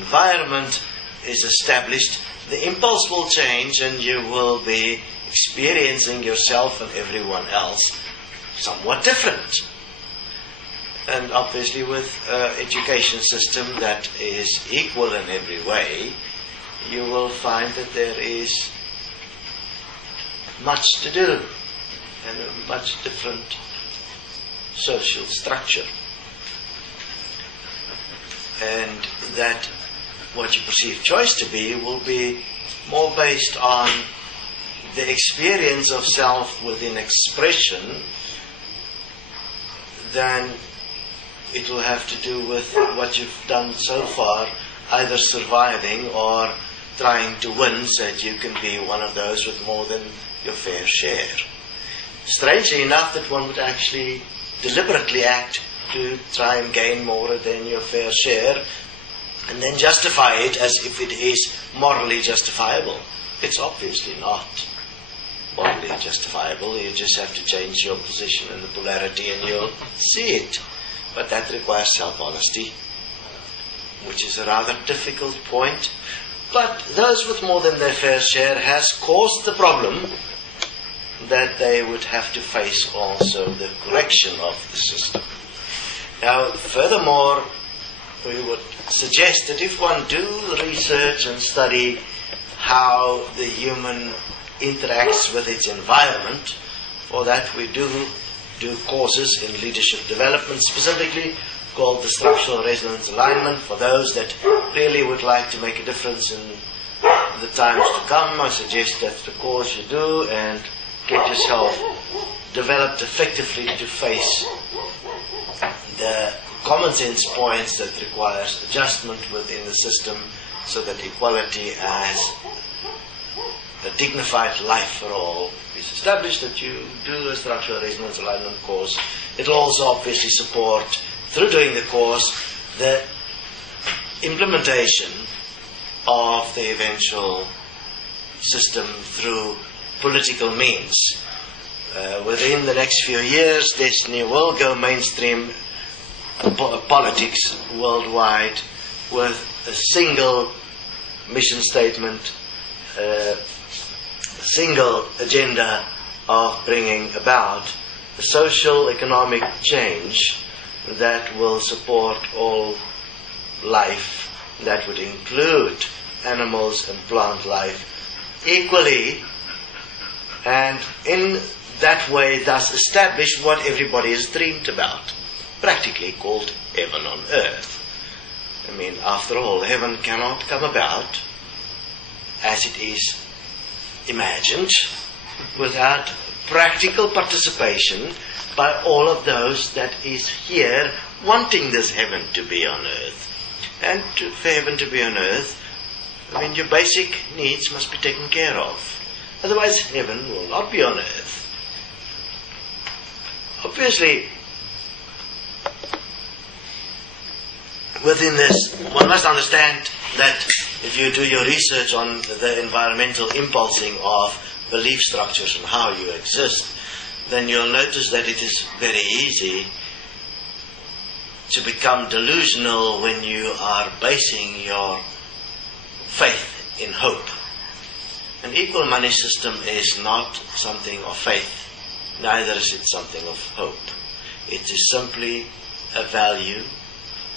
environment is established, the impulse will change and you will be experiencing yourself and everyone else somewhat different. And obviously with an education system that is equal in every way, you will find that there is much to do and a much different social structure. And that what you perceive choice to be will be more based on the experience of self within expression than it will have to do with what you've done so far, either surviving or trying to win so that you can be one of those with more than your fair share. Strangely enough, that one would actually deliberately act to try and gain more than your fair share and then justify it as if it is morally justifiable. It's obviously not morally justifiable. You just have to change your position and the polarity and you'll see it. But that requires self-honesty, which is a rather difficult point. But those with more than their fair share has caused the problem that they would have to face also the correction of the system. Now, furthermore, we would suggest that if one do research and study how the human interacts with its environment, for that we do courses in leadership development, specifically called the structural resonance alignment. For those that really would like to make a difference in the times to come, I suggest that's the course you do and get yourself developed effectively to face the common sense points that requires adjustment within the system so that equality as a dignified life for all is established, that you do a structural resonance alignment course. It will also obviously support, through doing the course, the implementation of the eventual system through political means. Within the next few years, Destiny will go mainstream politics worldwide with a single mission statement, a single agenda of bringing about a social economic change that will support all life, that would include animals and plant life equally, and in that way thus establish what everybody has dreamed about, practically called heaven on earth. I mean, after all, heaven cannot come about as it is imagined without practical participation by all of those that is here wanting this heaven to be on earth. And for heaven to be on earth, I mean, your basic needs must be taken care of. Otherwise, heaven will not be on earth. Obviously, within this, one must understand that if you do your research on the environmental impulsing of belief structures and how you exist, then you'll notice that it is very easy to become delusional when you are basing your faith in hope. An equal money system is not something of faith, neither is it something of hope. It is simply a value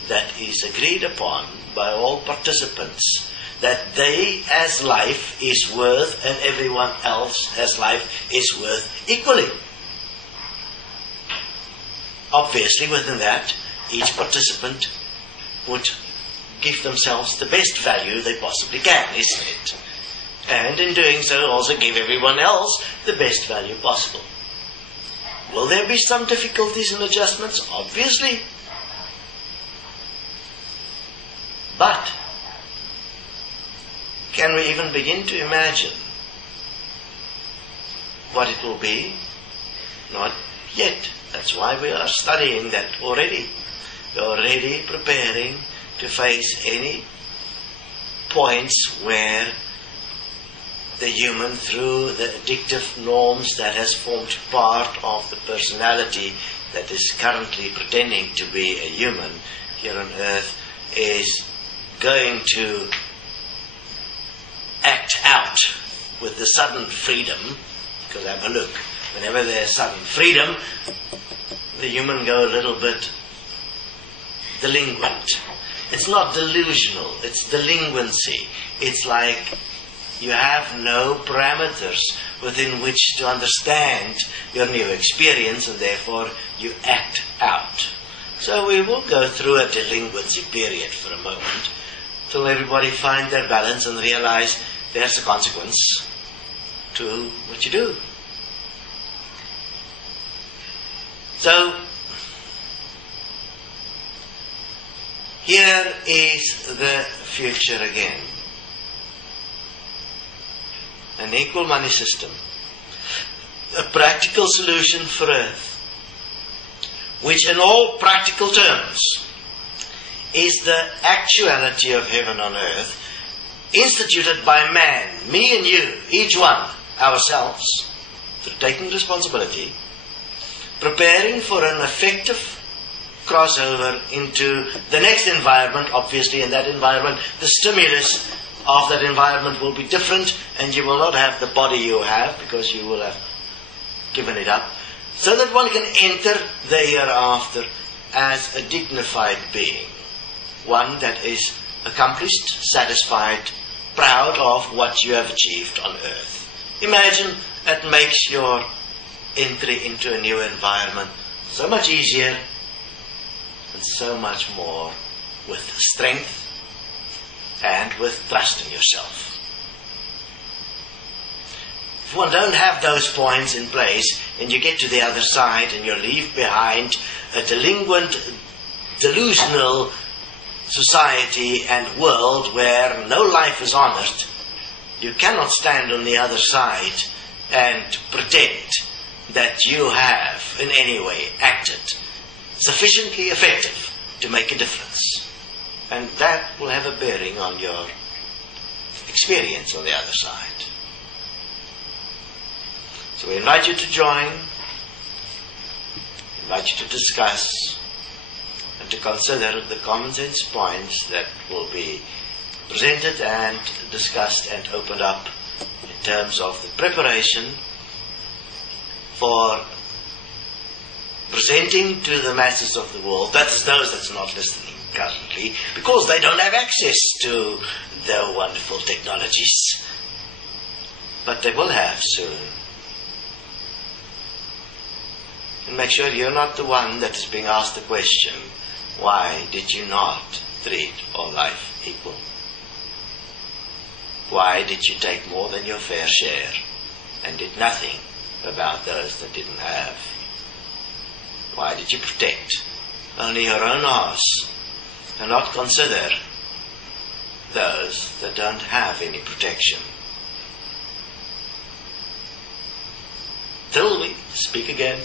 that is agreed upon by all participants, that they as life is worth and everyone else as life is worth equally. Obviously, within that, each participant would give themselves the best value they possibly can, isn't it? And in doing so, also give everyone else the best value possible. Will there be some difficulties and adjustments? Obviously. But can we even begin to imagine what it will be? Not yet. That's why we are studying that already. We are already preparing to face any points where the human, through the addictive norms that has formed part of the personality that is currently pretending to be a human here on earth, is going to act out with the sudden freedom, because have a look, whenever there's sudden freedom, the human go a little bit delinquent. It's not delusional, it's delinquency. It's like you have no parameters within which to understand your new experience, and therefore you act out. So we will go through a delinquency period for a moment till everybody find their balance and realize there's a consequence to what you do. So here is the future again. An equal money system. A practical solution for Earth, which in all practical terms is the actuality of heaven on earth, instituted by man, me and you, each one, ourselves, through taking responsibility, preparing for an effective crossover into the next environment. Obviously in that environment the stimulus of that environment will be different, and you will not have the body you have because you will have given it up, so that one can enter the hereafter as a dignified being, one that is accomplished, satisfied, proud of what you have achieved on earth. Imagine it makes your entry into a new environment so much easier and so much more with strength and with trust in yourself. If one don't have those points in place, and you get to the other side and you leave behind a delinquent, delusional society and world where no life is honored, you cannot stand on the other side and pretend that you have in any way acted sufficiently effective to make a difference. And that will have a bearing on your experience on the other side. So we invite you to join, invite you to discuss, and to consider the common sense points that will be presented and discussed and opened up in terms of the preparation for presenting to the masses of the world, that is those that's not listening currently, because they don't have access to the wonderful technologies, but they will have soon. And make sure you're not the one that is being asked the question, why did you not treat all life equal? Why did you take more than your fair share and did nothing about those that didn't have? Why did you protect only your own arse and not consider those that don't have any protection? Till we speak again.